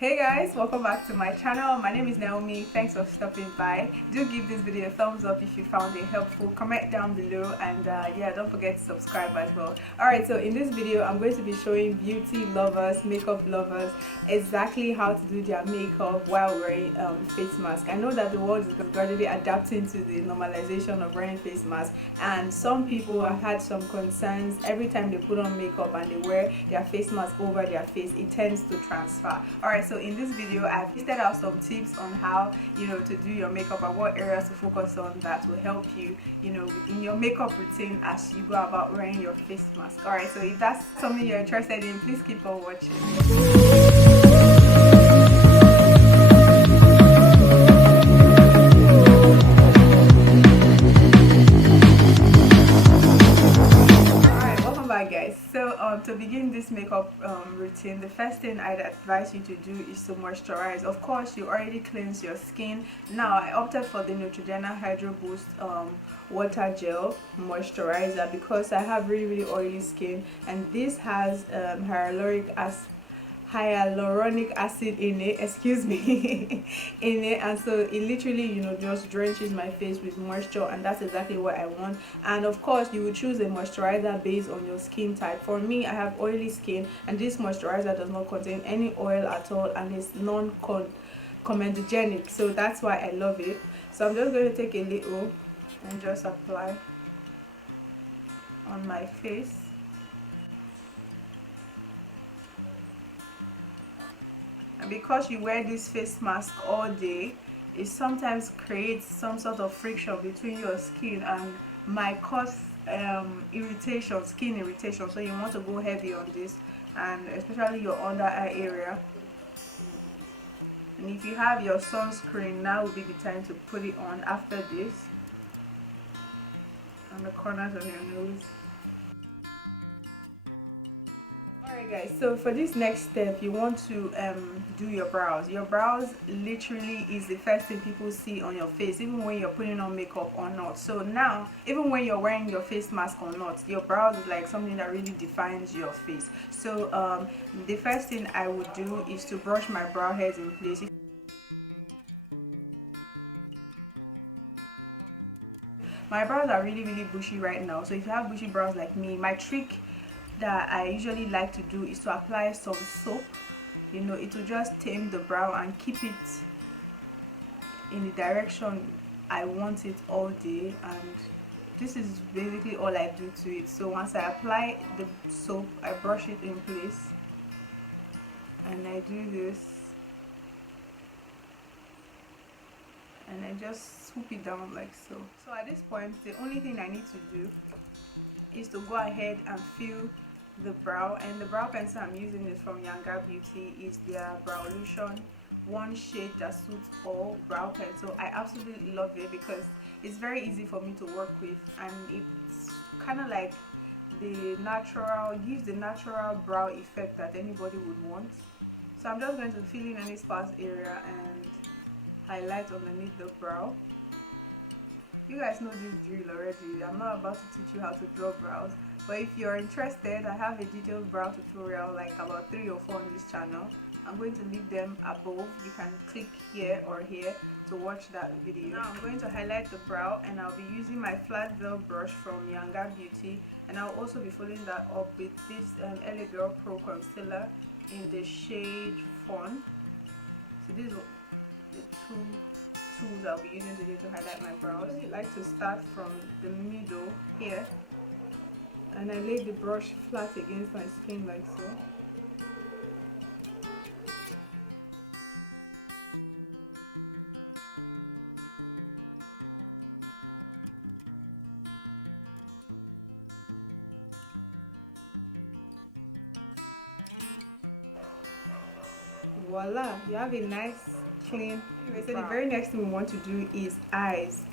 Hey guys, welcome back to my channel. My name is Naomi. Thanks for stopping by. Do give this video a thumbs up if you found it helpful. Comment down below and yeah, don't forget to subscribe as well. Alright, so in this video I'm going to be showing beauty lovers, makeup lovers exactly how to do their makeup while wearing face mask. I know that the world is gradually adapting to the normalization of wearing face masks, and some people have had some concerns every time they put on makeup and they wear their face mask over their face. It tends to transfer. Alright, so in this video I've listed out some tips on how to do your makeup and what areas to focus on that will help you in your makeup routine as you go about wearing your face mask. Alright, so if that's something you're interested in, please keep on watching. Guys, so to begin this makeup routine, the first thing I'd advise you to do is to moisturize. Of course, you already cleanse your skin. Now I opted for the Neutrogena Hydro Boost water gel moisturizer because I have really oily skin, and this has hyaluronic acid in it, excuse me, in it, and so it literally just drenches my face with moisture, and that's exactly what I want. And of course you would choose a moisturizer based on your skin type. For me, I have oily skin, and this moisturizer does not contain any oil at all, and it's non-comedogenic, so that's why I love it. So I'm just going to take a little and just apply on my face. And because you wear this face mask all day, it sometimes creates some sort of friction between your skin and might cause irritation, skin irritation. So you want to go heavy on this, and especially your under eye area. And if you have your sunscreen, now would be the time to put it on after this, on the corners of your nose. Alright guys, so for this next step, you want to do your brows. Your brows literally is the first thing people see on your face, even when you're putting on makeup or not. So now, even when you're wearing your face mask or not, your brows is like something that really defines your face. So the first thing I would do is to brush my brow hairs in place. My brows are really bushy right now, so if you have bushy brows like me, my trick that I usually like to do is to apply some soap. It will just tame the brow and keep it in the direction I want it all day, and this is basically all I do to it. So once I apply the soap, I brush it in place and I do this, and I just swoop it down like so. So at this point, the only thing I need to do is to go ahead and fill the brow, and the brow pencil I'm using is from Younger Beauty. Is their Brow Illusion one shade that suits all brow pencil. I absolutely love it because it's very easy for me to work with, and it's kind of like gives the natural brow effect that anybody would want. So I'm just going to fill in any sparse area and highlight underneath the brow. You guys know this drill already. I'm not about to teach you how to draw brows, but if you're interested, I have a detailed brow tutorial, like about 3 or 4 on this channel. I'm going to leave them above. You can click here or here to watch that video. Now I'm going to highlight the brow, and I'll be using my flat veil brush from Younger Beauty, and I'll also be following that up with this LA Girl Pro Concealer in the shade Fawn. So these are the two tools I'll be using today to highlight my brows. I like to start from the middle here, and I lay the brush flat against my skin like so. Voila, you have a nice clean. Anyway, so the very next thing we want to do is eyes.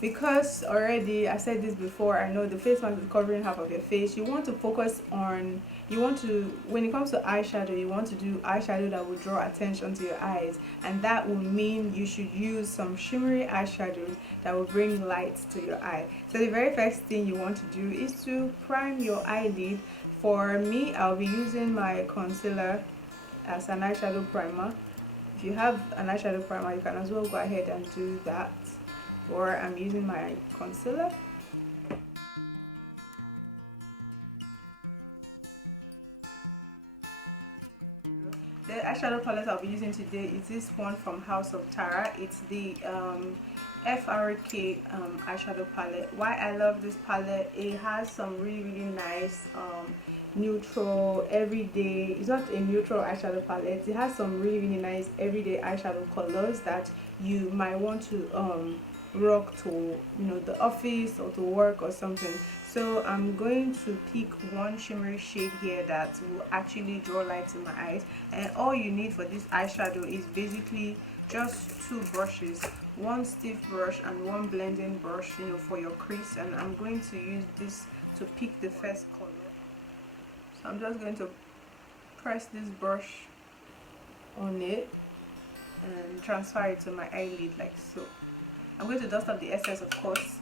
Because already I said this before, I know the face mask is covering half of your face. You want to focus on, when it comes to eyeshadow, you want to do eyeshadow that will draw attention to your eyes, and that will mean you should use some shimmery eyeshadows that will bring light to your eye. So the very first thing you want to do is to prime your eyelid. For me, I'll be using my concealer as an eyeshadow primer. If you have an eyeshadow primer, you can as well go ahead and do that. Or I'm using my concealer. The eyeshadow palette I'll be using today is this one from House of Tara. It's the FRK eyeshadow palette. Why I love this palette, it has some really nice neutral everyday, it's not a neutral eyeshadow palette, it has some really nice everyday eyeshadow colors that you might want to rock to, you know, the office or to work or something. So I'm going to pick one shimmery shade here that will actually draw light in my eyes, and all you need for this eyeshadow is basically just two brushes, one stiff brush and one blending brush, you know, for your crease. And I'm going to use this to pick the first color. So I'm just going to press this brush on it and transfer it to my eyelid like so. I'm going to dust up the excess, of course.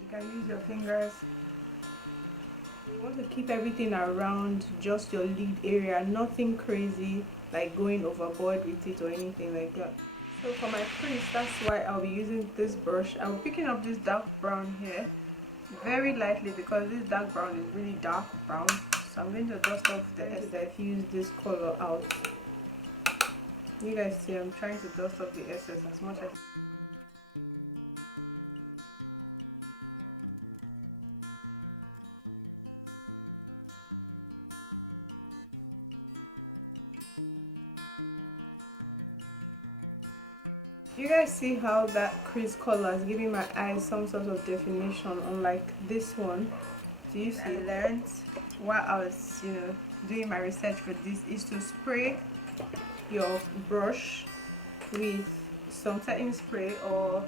You can use your fingers. You want to keep everything around just your lid area, nothing crazy like going overboard with it or anything like that. So for my crease, that's why I'll be using this brush. I'm picking up this dark brown here very lightly because this dark brown is really dark brown. So I'm going to dust off the excess. Diffuse this color out. You guys see I'm trying to dust off the excess as much as you guys see how that crease color is giving my eyes some sort of definition, unlike this one. Do you see? I learned while I was, you know, doing my research for this is to spray your brush with some setting spray or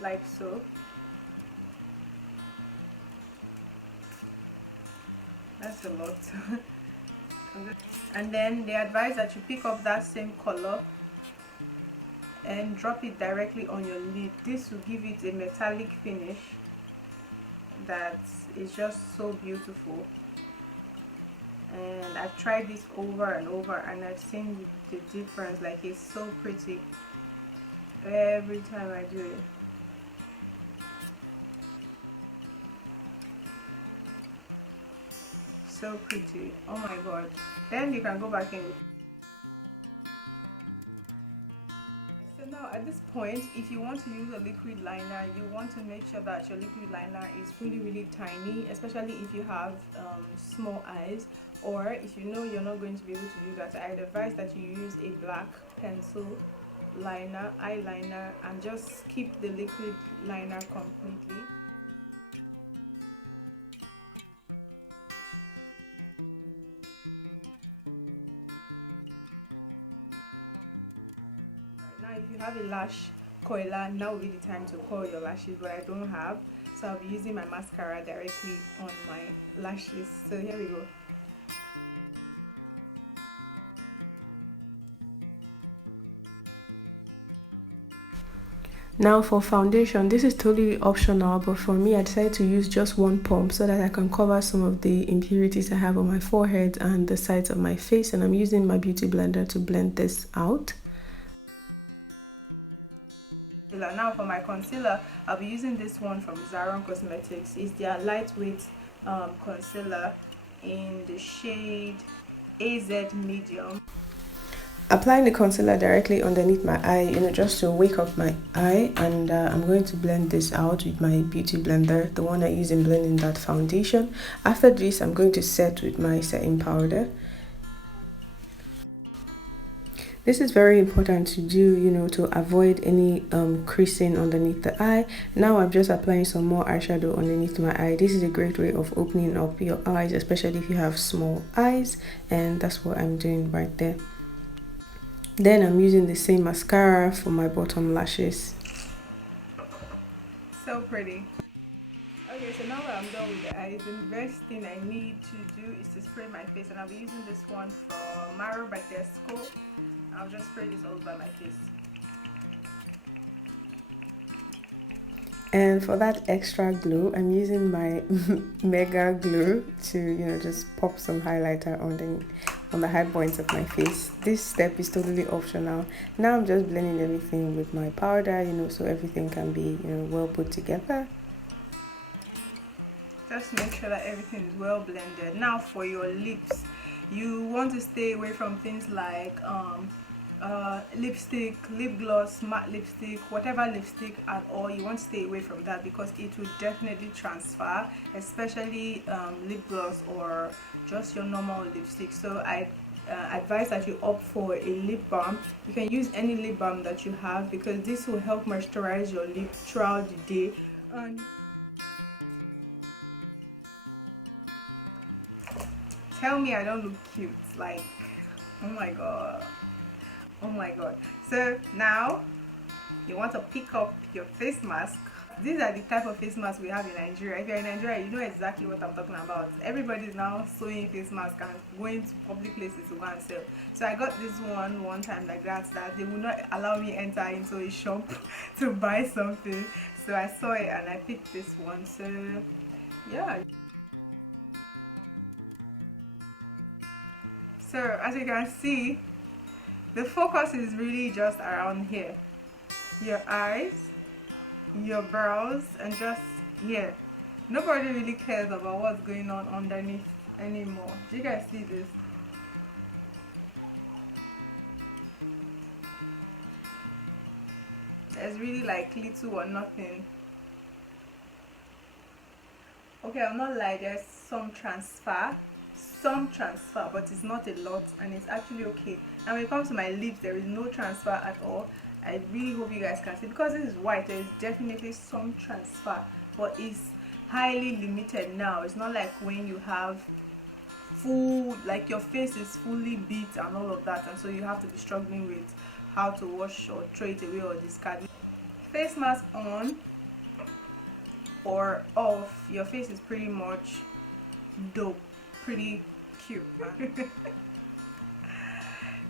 like so. That's a lot. And then they advise that you pick up that same color and drop it directly on your lid. This will give it a metallic finish that is just so beautiful. And I've tried this over and over and I've seen the difference. Like, it's so pretty every time I do it. So pretty, oh my god. Then you can go back in. So now at this point, if you want to use a liquid liner, you want to make sure that your liquid liner is really tiny, especially if you have small eyes, or if you know you're not going to be able to do that. I'd advise that you use a black pencil liner, eyeliner, and just keep the liquid liner completely. Now if you have a lash coiler, now would be the time to coil your lashes, but I don't have, so I'll be using my mascara directly on my lashes. So here we go. Now for foundation, this is totally optional, but for me I decided to use just one pump so that I can cover some of the impurities I have on my forehead and the sides of my face, and I'm using my beauty blender to blend this out. Now for my concealer, I'll be using this one from Zaron Cosmetics. It's their lightweight concealer in the shade AZ Medium. Applying the concealer directly underneath my eye, you know, just to wake up my eye, and I'm going to blend this out with my beauty blender, the one I use in blending that foundation. After this, I'm going to set with my setting powder. This is very important to do, you know, to avoid any creasing underneath the eye. Now I'm just applying some more eyeshadow underneath my eye. This is a great way of opening up your eyes, especially if you have small eyes, and that's what I'm doing right there. Then I'm using the same mascara for my bottom lashes. So pretty. Okay, so now that I'm done with the eyes, the next thing I need to do is to spray my face, and I'll be using this one from Maro by Desco. I'll just spray this all over my face. And for that extra glow, I'm using my mega glue to, just pop some highlighter on the high points of my face. This step is totally optional. Now I'm just blending everything with my powder, so everything can be, well put together. Just make sure that everything is well blended. Now for your lips, you want to stay away from things like lipstick, lip gloss, matte lipstick, whatever lipstick at all. You want to stay away from that because it will definitely transfer, especially lip gloss or just your normal lipstick. So I advise that you opt for a lip balm. You can use any lip balm that you have because this will help moisturize your lips throughout the day. And tell me I don't look cute, like, oh my god, oh my god. So now you want to pick up your face mask. These are the type of face masks we have in Nigeria. If you're in Nigeria, you know exactly what I'm talking about. Everybody is now sewing face masks and going to public places to go and sell. So I got this one time like that they will not allow me enter into a shop to buy something. So I saw it and I picked this one. So yeah. So as you can see, the focus is really just around here, your eyes, your brows, and just here. Nobody really cares about what's going on underneath anymore. Do you guys see this? There's really like little or nothing. Okay, I'll not lie, there's some transfer, but it's not a lot and it's actually okay. And when it comes to my lips, there is no transfer at all. I really hope you guys can see because this is white. There is definitely some transfer, but it's highly limited now. It's not like when you have full, like your face is fully beat and all of that, and so you have to be struggling with how to wash or throw it away or discard. Face mask on or off, your face is pretty much dope, pretty cute.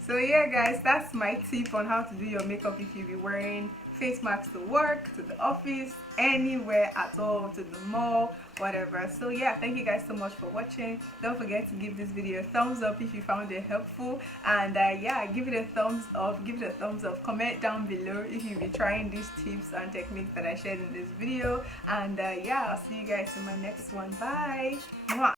So yeah guys, that's my tip on how to do your makeup if you be wearing face masks to work, to the office, anywhere at all, to the mall, whatever. So yeah, thank you guys so much for watching. Don't forget to give this video a thumbs up if you found it helpful, and yeah, give it a thumbs up, comment down below if you'll be trying these tips and techniques that I shared in this video, and yeah, I'll see you guys in my next one. Bye. Mwah.